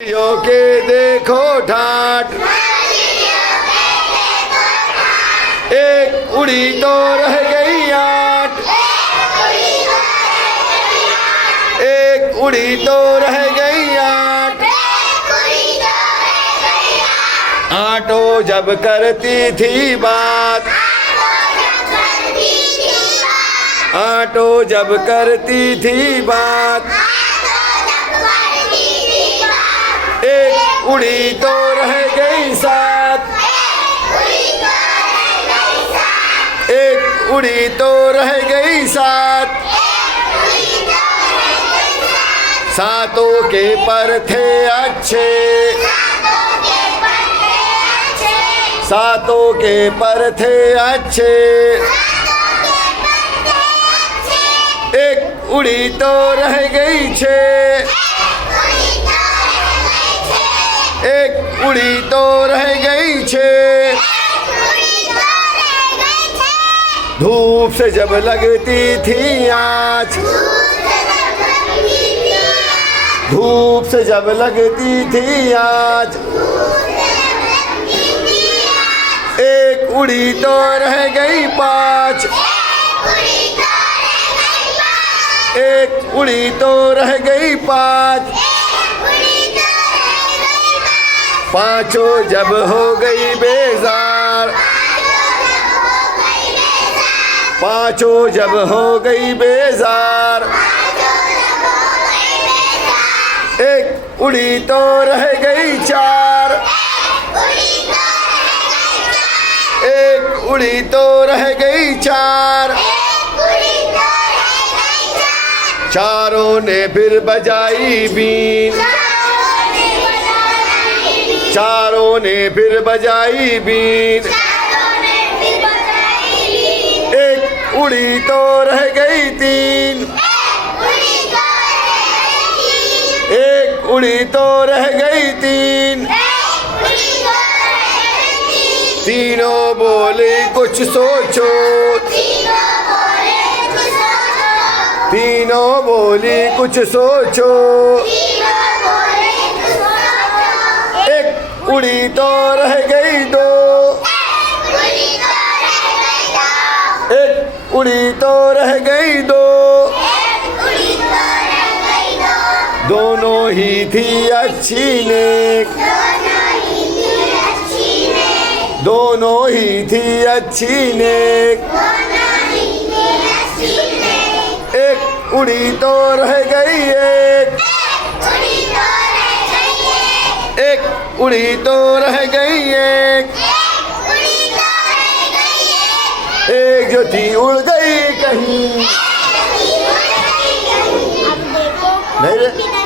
यो के देखो ठाट, एक उड़ी तो रह गई आठ, एक उड़ी तो रह गई आठ। आठों जब करती थी बात, आठों जब करती थी बात, एक उड़ी तो रह गई साथ, एक उड़ी तो रह गई साथ। सातों के पर थे अच्छे, सातों के पर थे अच्छे, एक उड़ी तो रह गई छः, एक उड़ी तो रह गई छः। धूप से जब लगती थी आँच, धूप से जब लगती थी आँच, एक उड़ी तो रह गई पाँच, एक उड़ी तो रह गई पाँच। पाँचों जब हो गई बेजार, पाँचों जब हो गई बेजार, एक उड़ी तो रह गई चार, एक उड़ी तो रह गई चार। चारों ने फिर बजाई बीन, चारों ने फिर बजाई बीन, एक उड़ी तो रह गई तीन, एक उड़ी तो रह गई तीन। तीनों बोले कुछ सोचो, तीनों बोली कुछ सोचो, एक उड़ी तो रह गई दो, एक उड़ी तो रह गई दो। दोनों ही थी अच्छी नेक, दोनों ही थी अच्छी नेक, एक उड़ी तो रह गई एक, एक उड़ी तो रह गई एक। एक जो थी उड़ गई कहीं, नहीं रे।